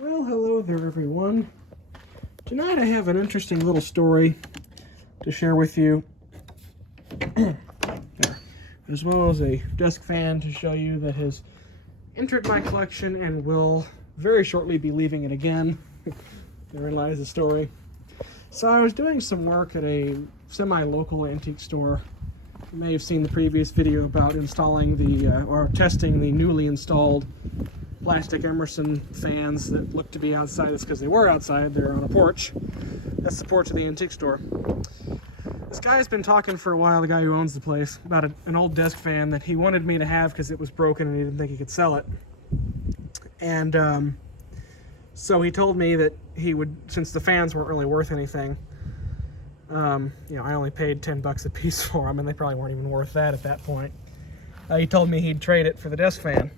Well, hello there, everyone. Tonight I have an interesting little story to share with you, as well as a desk fan to show you that has entered my collection and will very shortly be leaving it again. Therein lies the story. So I was doing some work at a semi-local antique store. You may have seen the previous video about installing or testing the newly installed plastic Emerson fans that look to be outside. That's because they were outside. They're on a porch. That's the porch of the antique store. This guy's been talking for a while, the guy who owns the place, about an old desk fan that he wanted me to have because it was broken and he didn't think he could sell it. And so he told me that he would, since the fans weren't really worth anything, I only paid $10 a piece for them, and they probably weren't even worth that at that point. He told me he'd trade it for the desk fan.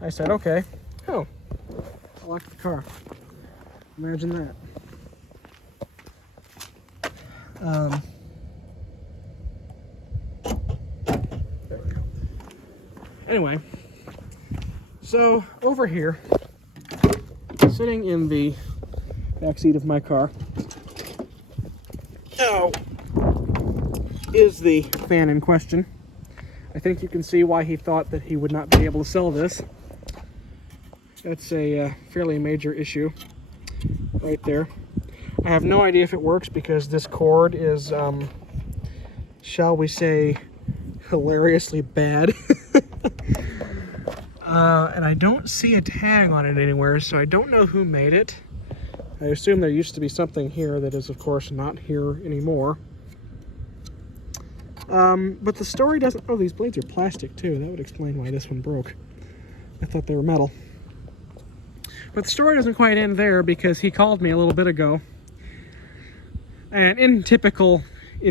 I said, okay. Oh, I locked the car. Imagine that. There we go. Anyway, so over here, sitting in the back seat of my car, is the fan in question. I think you can see why he thought that he would not be able to sell this. That's a fairly major issue right there. I have no idea if it works because this cord is, shall we say, hilariously bad. And I don't see a tag on it anywhere, so I don't know who made it. I assume there used to be something here that is, of course, not here anymore. But the story doesn't... Oh, these blades are plastic, too. That would explain why this one broke. I thought they were metal. But the story doesn't quite end there, because he called me a little bit ago. And in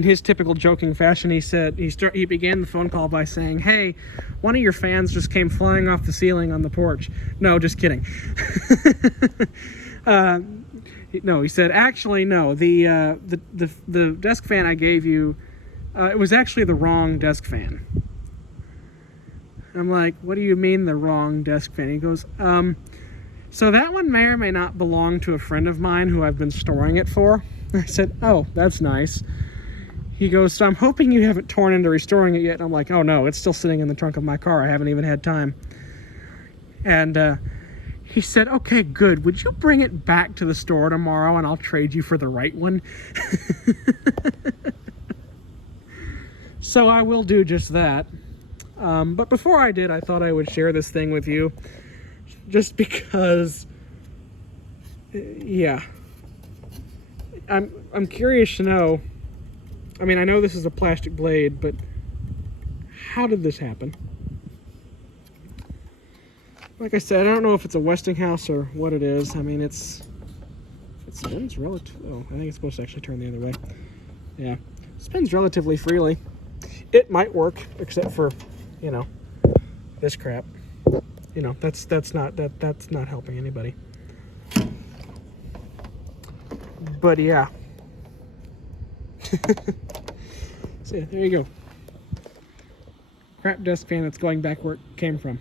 his typical joking fashion, he said... He began the phone call by saying, "Hey, one of your fans just came flying off the ceiling on the porch." No, just kidding. No, he said, actually, no. The desk fan I gave you... it was actually the wrong desk fan. I'm like, what do you mean the wrong desk fan? He goes, so that one may or may not belong to a friend of mine who I've been storing it for. I said, oh, that's nice. He goes, so I'm hoping you haven't torn into restoring it yet. And I'm like, oh no, it's still sitting in the trunk of my car. I haven't even had time. And he said, okay, good. Would you bring it back to the store tomorrow and I'll trade you for the right one? So I will do just that. But before I did, I thought I would share this thing with you. Just because, yeah. I'm curious to know. I mean, I know this is a plastic blade, but how did this happen? Like I said, I don't know if it's a Westinghouse or what it is. I mean, it spins relatively... Oh, I think it's supposed to actually turn the other way. Yeah. It spins relatively freely. It might work, except for, this crap. That's not helping anybody. But yeah. So yeah, there you go. Crap desk fan that's going back where it came from.